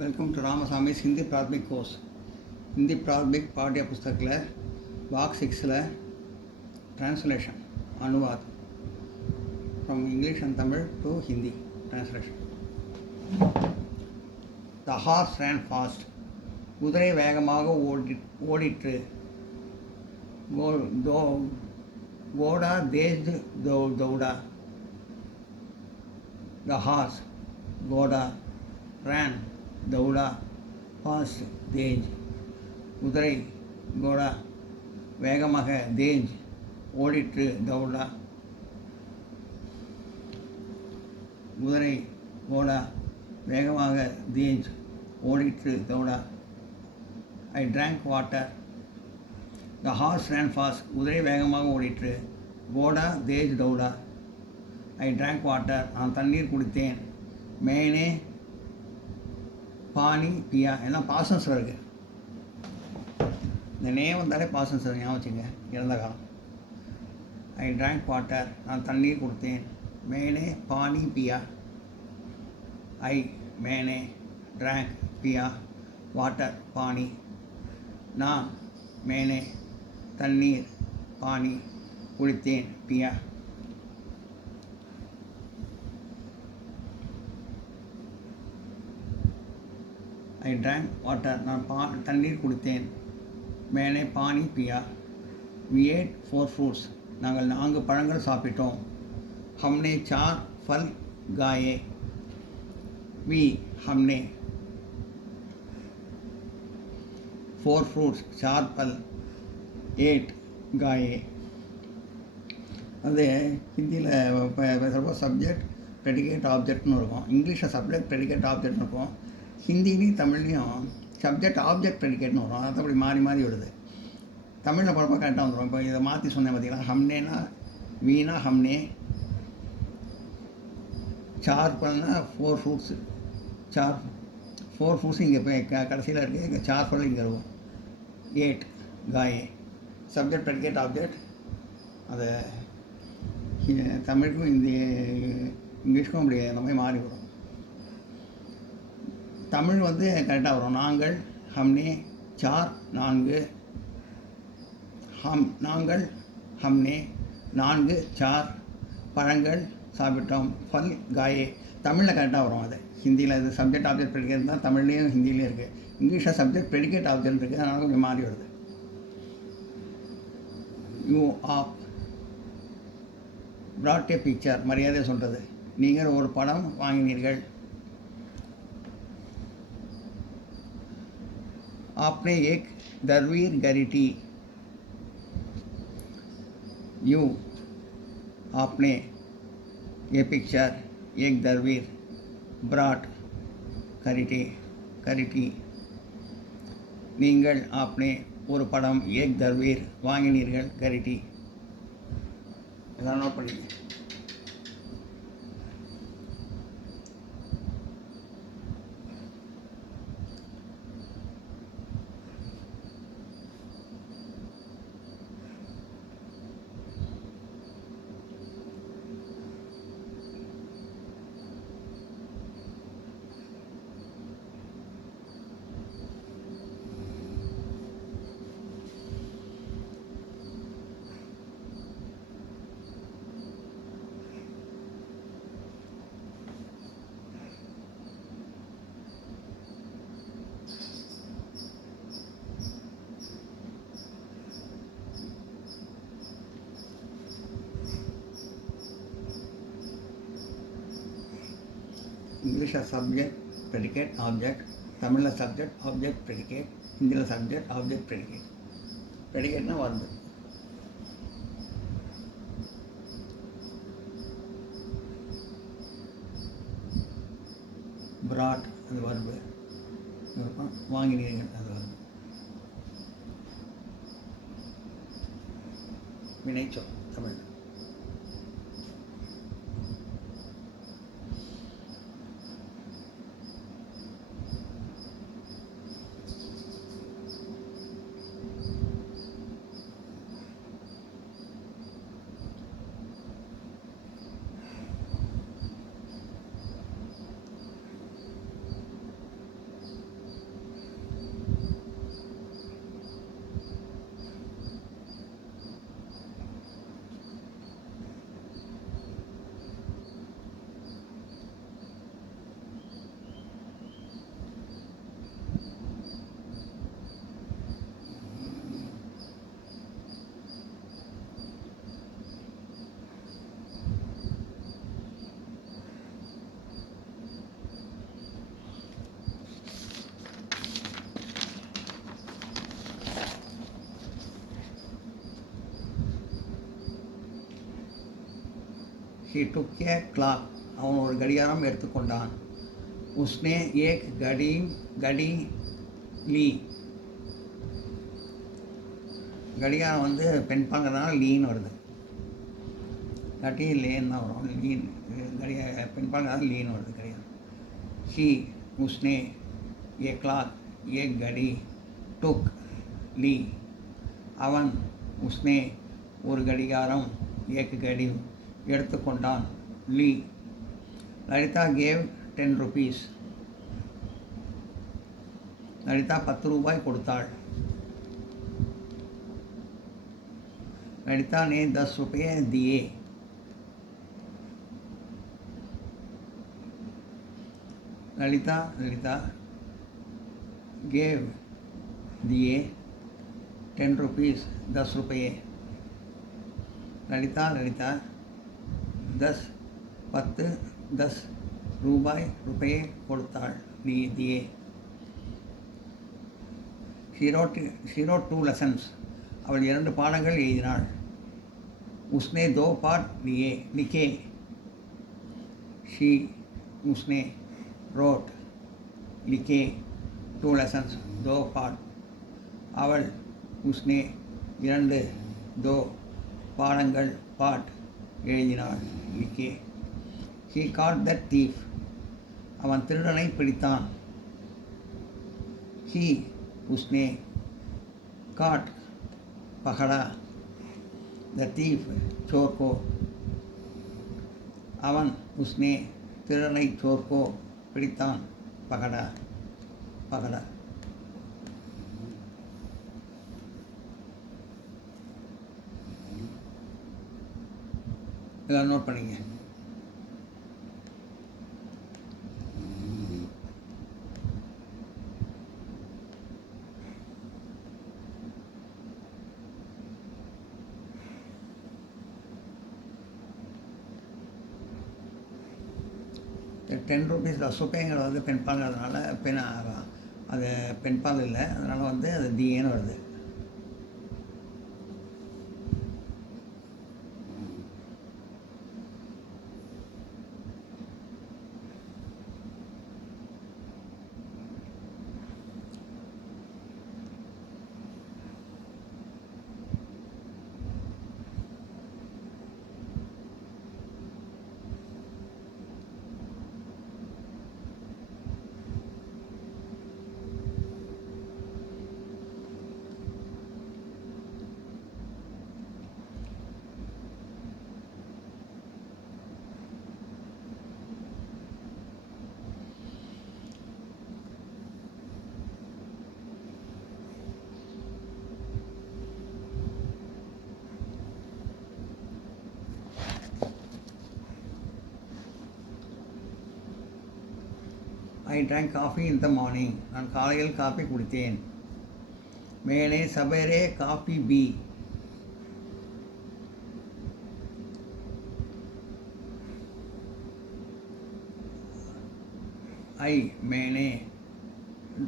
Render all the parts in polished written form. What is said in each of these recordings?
Welcome to Ramasamy's Hindi Prathmik course. Hindi Prathmik பாட்டிய புஸ்தகில் பாக் 6ல் ட்ரான்ஸ்லேஷன் அனுவாத் from English and Tamil to Hindi translation. The horse ran fast. குதிரை வேகமாக ஓடிற்று. கோடா தேஜ் தௌடா. த ஹார்ஸ் கோடா ran दौड़ा फास्ट तेज. குதிரை கோடா வேகமாக தேஜ் ஓடிற்று தௌடா. குதிரை கோடா வேகமாக தேஜ் ஓடிற்று தௌடா. ஐ drank water. the horse ran fast. குதிரை வேகமாக ஓடிற்று. கோடா தேஜ் தௌடா. ஐ drank water. நான் தண்ணீர் குடித்தேன். மேனே பானி பியா எல்லாம் பாசன்ஸ் இருக்குது. இந்த நே வந்தாலே பாசன்ஸ் வருது, ஞாபகம் வச்சுங்க. இறந்த காலம். ஐ drank water. நான் தண்ணீர் கொடுத்தேன். மேனே பானி பியா. ஐ மேனே drank பியா வாட்டர் பானி. நான் மேனே தண்ணீர் பானி குடித்தேன் பியா. ஐ drank water. நான் தண்ணீர் குடித்தேன். மேலே பானி பியா. we ate 4 fruits. நாங்கள் 4 பழங்கள் சாப்பிட்டோம். हमने 4 फल खाए. हमने 4 fruits 4 फल 8 खाए. அது ஹிந்தியில் பேசுகிறப்போ சப்ஜெக்ட் ப்ரெடிகேட் ஆப்ஜெக்ட்னு இருக்கும். இங்கிலீஷில் சப்ஜெக்ட் ப்ரெடிகேட் ஆப்ஜெக்ட்னு இருக்கும். ஹிந்திலையும் தமிழ்லையும் சப்ஜெக்ட் ஆப்ஜெக்ட் ப்ரெடிகேட்னு வரும். அது அப்படி மாறி மாறி வருது. தமிழில் போகிறப்ப கரெக்டாக வந்துடும். இப்போ இதை மாற்றி சொன்னேன் பார்த்தீங்களா. ஹம்னேனா வீணா ஹம்னே. 4 பழம்னா 4 ஃப்ரூட்ஸு. 4 ஃப்ரூட்ஸ் இங்கே போய் கடைசியில் இருக்குது. இங்கே 4 பழம் இங்கே இருக்கும். 8 காயே. Subject predicate object. அது தமிழுக்கும் இங்கிலீஷ்க்கும் அப்படி அந்த மாதிரி மாறி வரும். தமிழ் வந்து கரெக்டாக வரும். நாங்கள் ஹம்னே 4 4 நாங்கள் ஹம்னே 4 4 பழங்கள் சாப்பிட்டோம். ஃபல் காயே. தமிழில் கரெக்டாக வரும். அது ஹிந்தியில் இது சப்ஜெக்ட் ஆப்ஜெக்ட் ப்ரெடிகேட் தான். தமிழ்லேயும் ஹிந்திலையும் இருக்குது. இங்கிலீஷில் சப்ஜெக்ட் ப்ரெடிகேட் ஆப்ஜெக்ட் இருக்குது. அதனால் கொஞ்சம் மாறி வருது. You have brought a picture. மரியாதை சொல்கிறது. நீங்கள் ஒரு படம் வாங்கினீர்கள். आपने एक तस्वीर खरीदी. यू आपने ये पिक्चर एक तस्वीर ब्राट खरीदी. நீங்கள் आपने ஒரு படம் एक तस्वीर வாங்கினீர்கள் खरीदी. இதெல்லாம் நோட் பண்ணிங்க. இங்கிலீஷில் சப்ஜெக்ட் ப்ரெடிகேட் ஆப்ஜெக்ட். தமிழில் சப்ஜெக்ட் ஆப்ஜெக்ட் ப்ரெடிகேட். ஹிந்தியில் சப்ஜெக்ட் ஆப்ஜெக்ட் ப்ரெடிகேட். ப்ரெடிகேட்னா வருது. பிராட் அது வருது. வாங்கினீர்கள் அது வருது. வினைச்சொல் Tamil. he took a clock. அவன் ஒரு கடிகாரம் எடுத்துக்கொண்டான். उसने एक घड़ी ली. கடிகாரம் வந்து பெண்பாங்கிறதுனால லீன்னு வருது. கட்டி லேன்னு தான் வரும். லீன் பெண்பாங்கிறதுனால லீன்னு வருது கடிகாரம். he उसने एक clock एक घड़ी took ली. அவன் उसने ஒரு கடிகாரம் एक घड़ी எடுத்துக்கொண்டான் லீ. Lalitha gave 10 rupees. லலிதா 10 ரூபாய் கொடுத்தாள். ललिता ने 10 रुपये दिए. ललिता गेव दिए 10 rupees 10 रुपये. ललिता 10 रुपये கொடுத்தாள் दिए. she wrote 2 lessons. அவள் 2 பாடங்கள் எழுதினாள். उसने 2 पाठ लिखे. उसने wrote लिखे 2 lessons 2 पाठ. அவள் उसने 2 பாடங்கள் பாட் எழுதினாள் लिखे. he caught the thief. அவன் திருடனை பிடித்தான். उसने caught पकड़ा the thief चोर को. அவன் उसने திருடனை चोर को பிடித்தான். पकड़ा. இதெல்லாம் நோட் பண்ணிங்க. ₹10 10 ரூபாய்ங்கிறது வந்து பெண்பால்ங்கிறதுனால அது பெண்பால் இல்லை, அதனால் வந்து அது திஏன்னு வருது. I drank coffee in the morning. நான் காலையில் காஃபி குடித்தேன். मैंने सवेरे काफ़ी पी. मैंने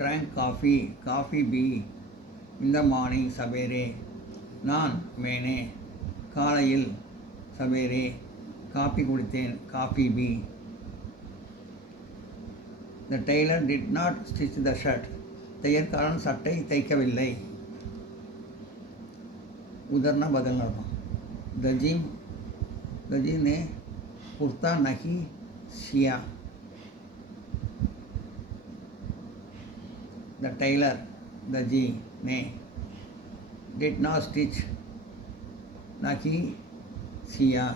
drank coffee P in the morning सवेरे. நான் मैंने காலையில் सवेरे காஃபி குடித்தேன். காஃபி பி. The tailor did not stitch the shirt. தையற்காரன் சட்டை தைக்கவில்லை. उधरना बदलना था. दर्जी ने कुर्ता नहीं सिया. The tailor दर्जी ने did not stitch नहीं सिया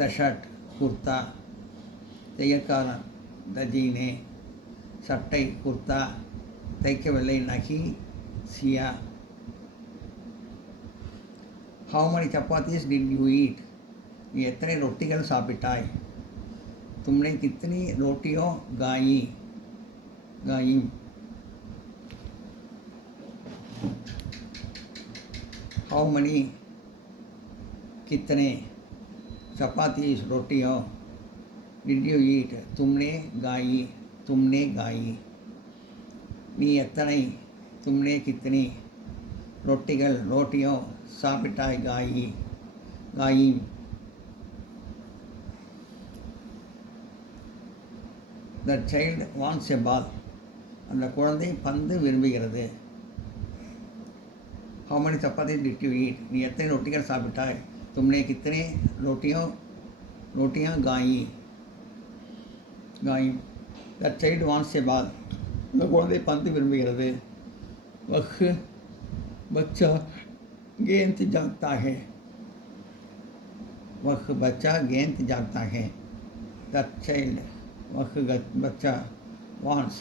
the shirt कुर्ता. தையற்காரன் दर्जी ने சட்டை குர்தா தைக்கவில்லை. நகி சியா. How many chapatis did you eat? நீ எத்தனை ரொட்டிகள் சாப்பிட்டாய்? तुमने कितनी रोटियों गाई? How many कितने chapatis रोटियों did you eat? तुमने गाई. நீ எத்தனை तुमने कितनी रोटियों சாப்பிட்டாய்? गाई. த சைல்டு வாண்ட்ஸ் எ பால். அந்த குழந்தை பந்து விரும்புகிறது. How many chapati did you eat? நீ எத்தனை ரொட்டிகள் சாப்பிட்டாய்? तुमने कितने रोटियाँ गाई? द चाइल्ड वांट्स ए बाल. இந்த குழந்தை பந்து விரும்புகிறது. वह बच्चा गेंद जागता है. वह बच्चा गेंद जागता है. द चाइल्ड वह बच्चा वांट्स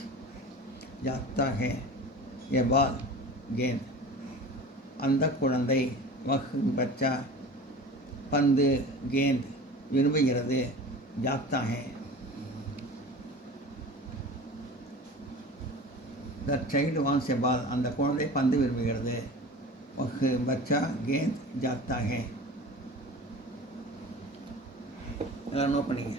जागता है ये बाल गेंद. அந்த குழந்தை वह बच्चा பந்து गेंद விரும்புகிறது. जागता है. द चाइल्ड वांट्स ए बाल. அந்த குழந்தை பந்து விரும்புகிறது. वह बच्चा गेंद जागता है. எல்லாம் நோட் பண்ணிங்க.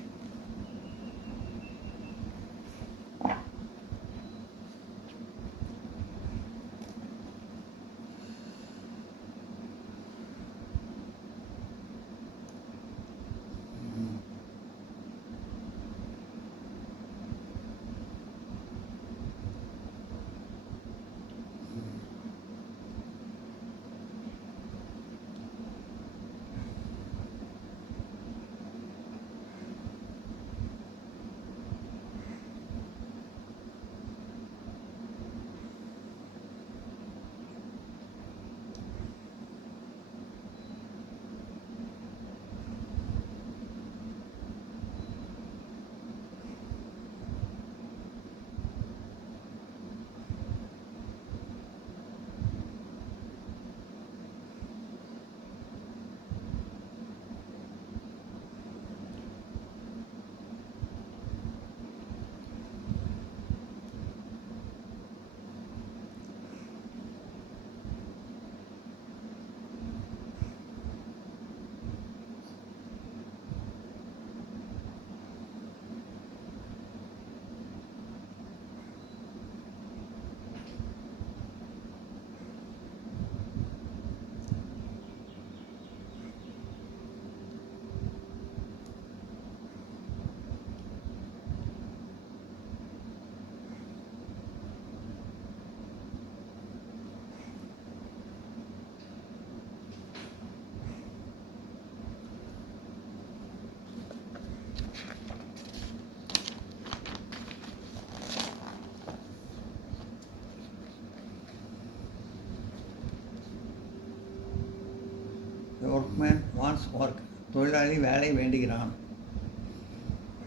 The workman wants work. தொழிலாளி வேலை வேண்டுகிறான்.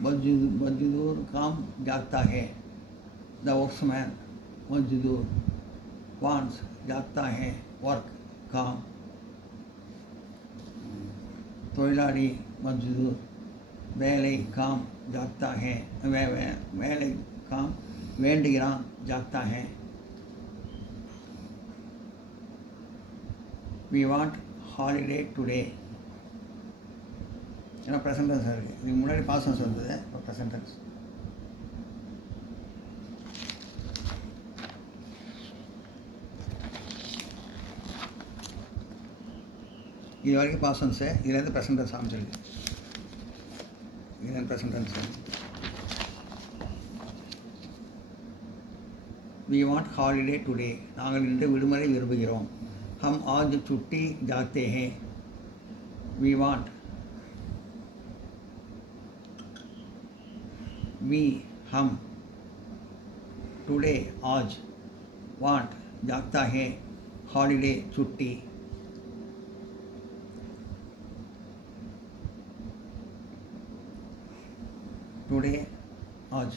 मजदूर काम जागता है. The workman मजदूर wants जागता है work काम. தொழிலாளி मजदूर வேலை काम जागता है வேலை काम வேண்டுகிறான் जागता है. We want holiday today. ஏன்னா ப்ரெசன்ட் டென்ஸ் இருக்குது. இதுக்கு முன்னாடி பாஸ்ட் டென்ஸ் வந்தது. இப்போ ப்ரெசன்ட் டென்ஸ். இது வரைக்கும் பாஸ்ட் டென்ஸு. இதுலேருந்து ப்ரெசன்ட் டென்ஸ் ஆரம்பிச்சிருக்கு. இதுலேருந்து present tense. We want holiday today. நாங்கள் இன்று விடுமுறை விரும்புகிறோம். हम आज छुट्टी जाते हैं. We want. We हम. Today आज. Want जागता है. Holiday छुट्टी. Today आज.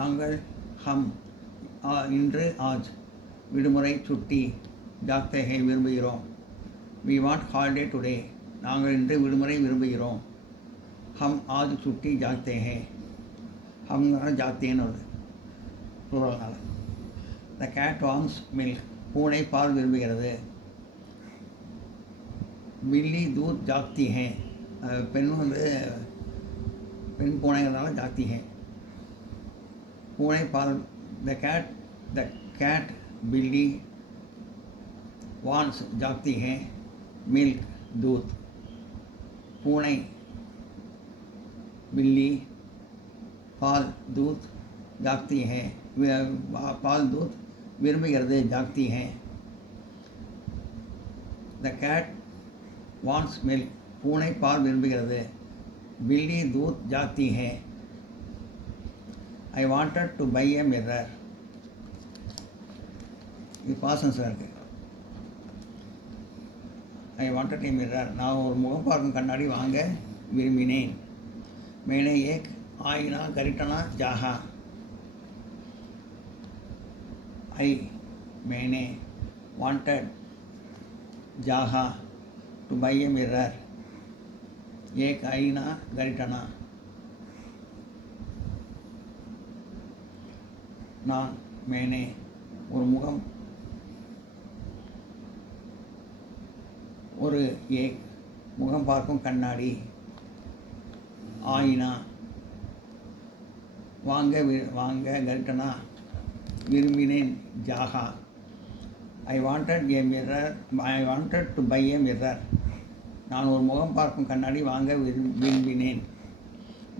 நாங்கள் हम இன்று आज விடுமுறை छुट्टी जागते हैं விரும்புகிறோம். We want holiday today. நாங்கள் இன்று விடுமுறை விரும்புகிறோம். हम आज छुट्टी जागते हैं. हम जागते हैं வருது plural. The cat wants milk. பூனை பால் விரும்புகிறது. बिल्ली दूध जागती है. பெண் பெண் பூனைங்கிறதுனால जागती है. பூனை பால். The cat बिल्ली wants जागती है milk दूध. பூனை बिल्ली पाल दूध जागती है, पाल दूध விரும்புகிறது जागती है. The cat wants milk. பூனை பால் விரும்புகிறது. बिल्ली दूध जागती है. I wanted to buy a mirror. இது பாசன்ஸாக இருக்கு. I wanted a mirror. நான் ஒரு முகம் பார்க்கும் கண்ணாடி வாங்க விரும்பினேன். मैंने एक आईना खरीदना चाहा. मैंने wanted चाहा to buy a mirror. एक आईना खरीदना. நான் मैंने ஒரு முகம் ஒரு एक முகம் பார்க்கும் கண்ணாடி ஆயினா வாங்க கரிட்டனா விரும்பினேன் ஜாகா. I wanted to buy a mirror. நான் ஒரு முகம் பார்க்கும் கண்ணாடி வாங்க விரும்பினேன்.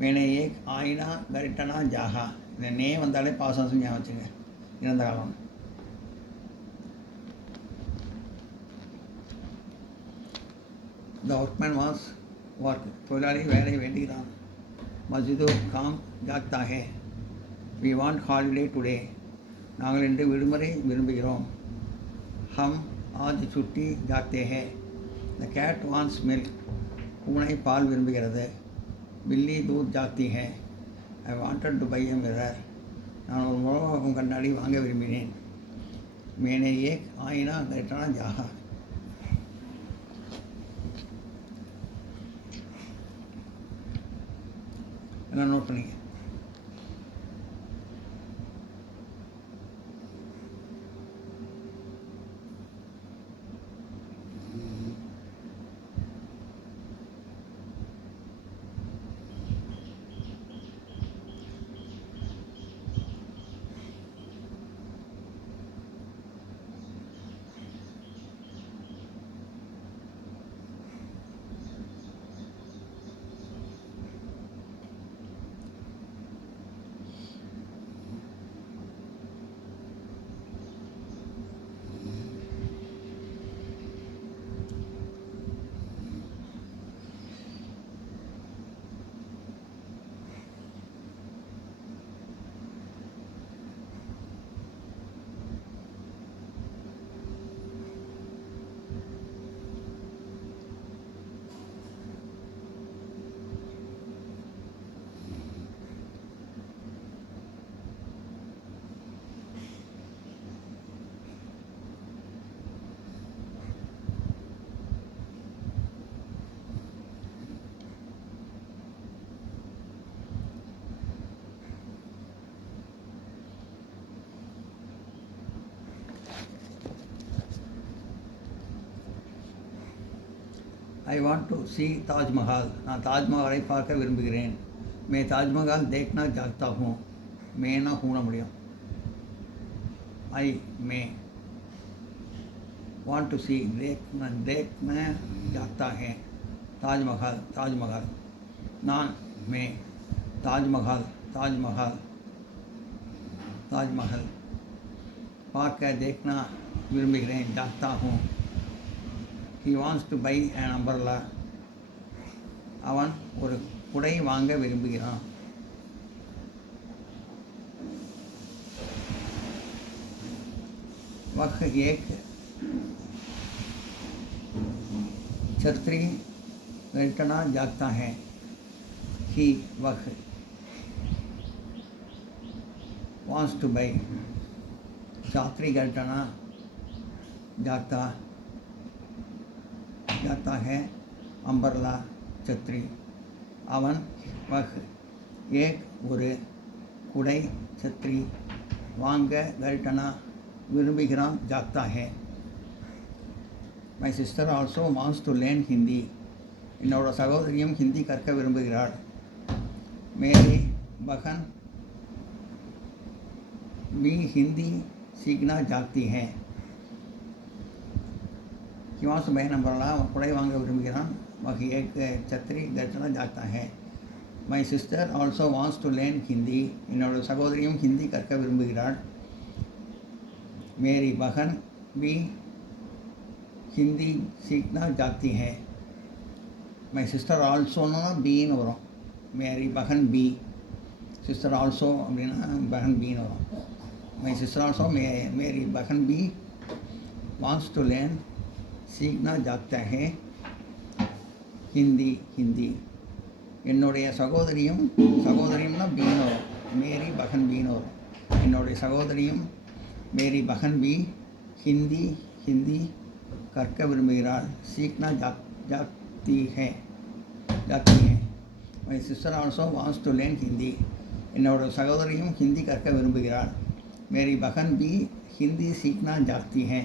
மேனே ஏக் ஆயினா கரிட்டனா ஜாகா. இந்த நே வந்தாலே பாசம் ஞாபகம் வச்சுங்க. இறந்த காலம். The workman was work. தொழிலாளி வேலை வேண்டுகிறான். மஸ்ஜிதோ காம் ஜாக்தா ஹே. We want holiday today. நாங்கள் இன்று விடுமுறை விரும்புகிறோம். ஹம் ஆஜ் சுட்டி ஜாக்தே ஹே. The cat wants milk. பூனை பால் விரும்புகிறது. பில்லி தூத் ஜாக்தி ஹே. I wanted to buy a mirror. நான் ஒரு முகமாகும் கண்ணாடி வாங்க விரும்பினேன். மேனே ஏக் ஆயினா கரிட்டனா ஜாகா. எல்லாம் நோட் பண்ணிங்க. I want to C Taj Mahal. நான் தாஜ்மஹாலை பார்க்க விரும்புகிறேன். மே தாஜ்மஹால் தேக்னா ஜாக்தா ஹூ. மேனா ஹூன முடியும். ஐ மே வாண்ட் டு சி தேக்னா ஜாக்தா ஹே. தாஜ்மஹால். நான் மே தாஜ்மஹால் பார்க்க தேக்னா விரும்புகிறேன். ஜாக்தா who. He wants to buy an umbrella. அவன் ஒரு குடை வாங்க விரும்புகிறான். वह एक छतरी खरीदना चाहता है. He वह wants to buy छतरी खरीदना जाता है. अम्बरला छतरी. அவன் வஹ் ஏக் ஒரு குடை छतरी வாங்க கரிட்டனா விரும்புகிறான். ஜாக்தா ஹே. My sister also wants to learn Hindi. என்னோட சகோதரியும் ஹிந்தி கற்க விரும்புகிறாள். மேரி பகன் भी हिंदी सीखना चाहती है. He wants to buy an umbrella. குடை வாங்க விரும்புகிறான். वह एक छतरी खरीदना चाहता है. My sister also wants to learn Hindi. என்னோட சகோதரியும் ஹிந்தி கற்க விரும்புகிறாள். மேரி பகன் भी हिंदी सीखना चाहती है. மை சிஸ்டர் ஆல்சோன்னா பீன்னு வரும். மேரி பகன் பி, சிஸ்டர் ஆல்சோ அப்படின்னா பகன் பீன்னு வரும். மை சிஸ்டர் ஆல்சோ மேரி பகன் பி வாண்ட்ஸ் டு லேர்ன் सीखना चाहता है ஹிந்தி. என்னுடைய சகோதரியும்னா பீன்னு வரும். மேரி பகன் பீன்னு வரும். என்னுடைய சகோதரியும் மேரி பகன் பி ஹிந்தி கற்க விரும்புகிறாள். सीखना जाती है. My sister also wants to learn Hindi. என்னோட சகோதரியும் ஹிந்தி கற்க விரும்புகிறாள். மேரி பகன் பி ஹிந்தி सीखना जाती है.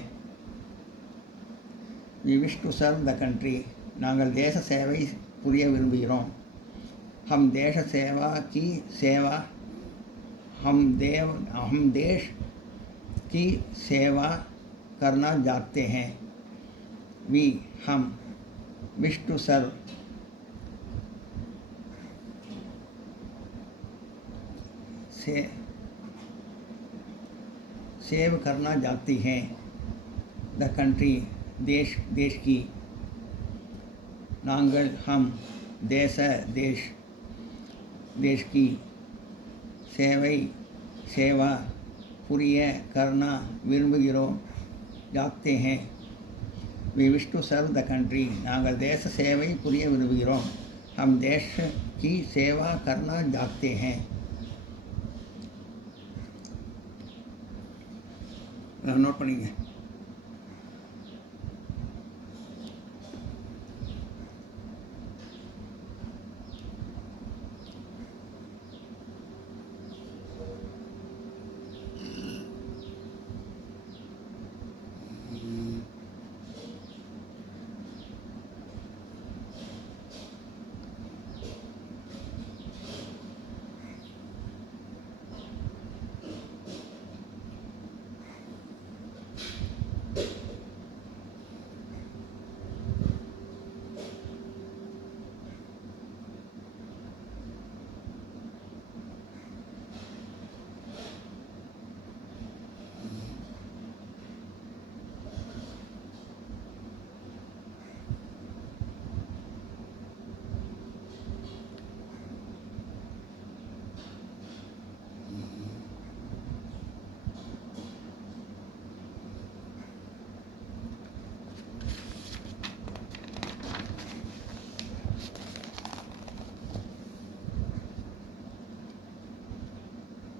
we wish to serve the country. நாங்கள் தேச சேவை புரிய விரும்புகிறோம். हम देश की सेवा करना चाहते हैं. हम wish to serve सेव करना चाहती हैं द कंट्री देश की. नांगल हम देश की सेवा புரிய करना விரும்புகிறோம். जाते हैं. we wish to serve the country. நாங்கள் தேச சேவை புரிய விரும்புகிறோம். हम देश की सेवा करना चाहते हैं. நோட் பண்ணிங்க.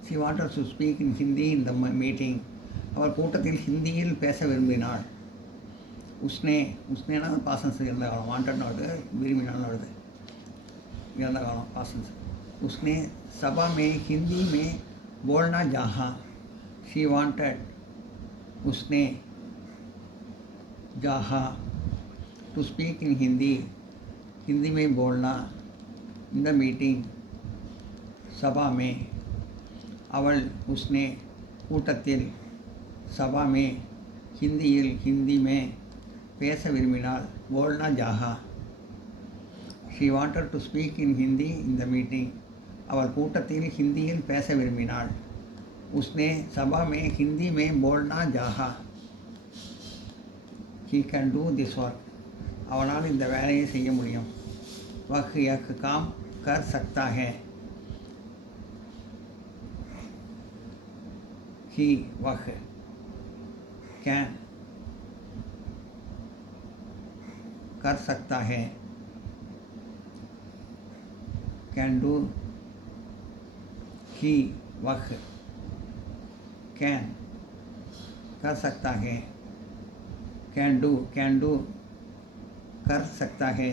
She wanted to speak in Hindi in the meeting. அவர் கூட்டத்தில் ஹிந்தியில் பேச விரும்பினாள். உஸ்னேனா பாசன்ஸ் இறந்த காலம். வாண்டட்னு வருது, விரும்பினாலும் வருது. இறந்த காலம் பாசன்ஸ். उसने सभा में हिंदी में बोलना चाहा. She wanted. उसने चाहा टू स्पीक इन हिंदी में बोलना. इन द मीटिंग सभा में. அவள் उसने கூட்டத்தில் சபா में ஹிந்தி में பேச விரும்பினாள். बोलना चाहा. she wanted to speak in Hindi in the meeting. அவள் கூட்டத்தில் ஹிந்தியில் பேச விரும்பினாள். उसने सभा में हिंदी में बोलना चाहा. he can do this work. அவனால் இந்த வேலையை செய்ய முடியும். वह यह काम कर सकता है. वह कैन कर सकता है. Can do. वह कैन कर सकता है. कैन डू कर सकता है.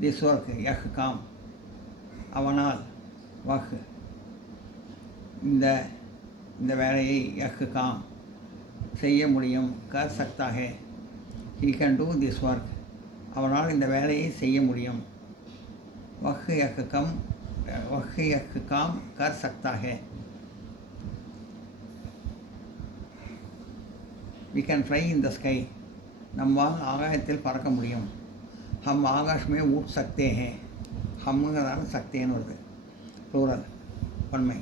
दिस वर्क यह काम. அவனால் वह இந்த வேலையை यह काम செய்ய முடியும். कर सकता है. he can do this work. அவனால் இந்த வேலையை செய்ய முடியும். वह यह काम कर सकता है. we can fly in the sky. நம்மால் ஆகாயத்தில் பறக்க முடியும். हम आकाश में उड़ सकते हैं. ஹம்முங்கிறதால சக்தின்னு வருது. ப்ளூரல் பன்மை.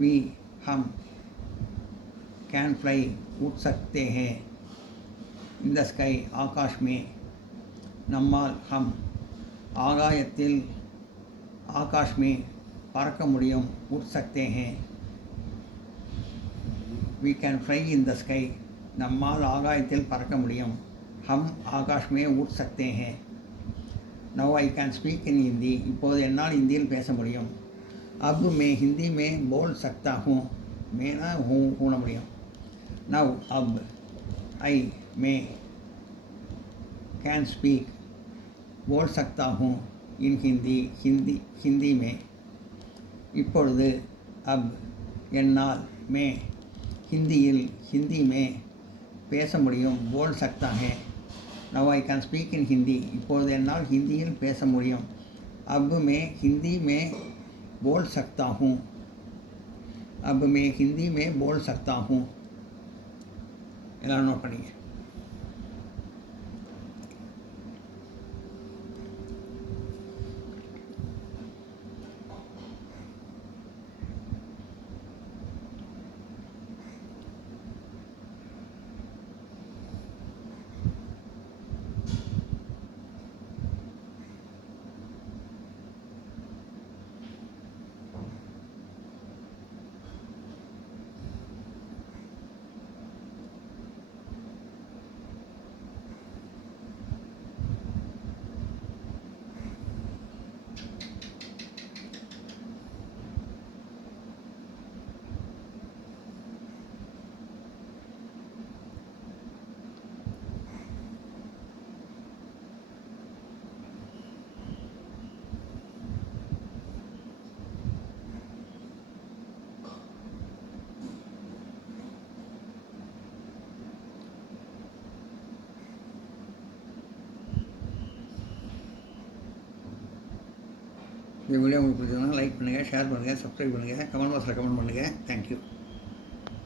வி हम कैन फ्लाई उड़ सकते हैं इन द स्काई आकाश में. நம்மால் हम ஆகாயத்தில் ஆகாஷ் में பறக்க முடியும். उड़ सकते हैं we can fly in the sky. நம்மால் ஆகாயத்தில் பறக்க முடியும். हम ஆகாஷ் में उड़ सकते हैं. now I can speak in Hindi. இப்போது என்னால் இந்தியில் பேச முடியும். अब मैं हिंदी में बोल सकता हूँ. மேனா ஹூன முடியும். now अब I मैं कैन स्पीक बोल सकता हूँ इन हिंदी में. இப்பொழுது अब என்னால் मैं हिंदी में பேச முடியும். बोल सकता है now I can speak in Hindi. இப்பொழுது என்னால் ஹிந்தியில் பேச முடியும். अब मैं हिंदी में बोल सकता हूँ. अब मैं हिंदी में बोल सकता हूँ. எல்லாம் நோட் பண்ணிங்க. இந்த வீடியோ உங்களுக்கு பிடிச்சதுன்னா லைக் பண்ணுங்கள், ஷேர் பண்ணுங்கள், சப்ஸ்கிரைப் பண்ணுங்கள், கமெண்ட் பாக்ஸில் கமெண்ட் பண்ணுங்கள். தேங்க்யூ.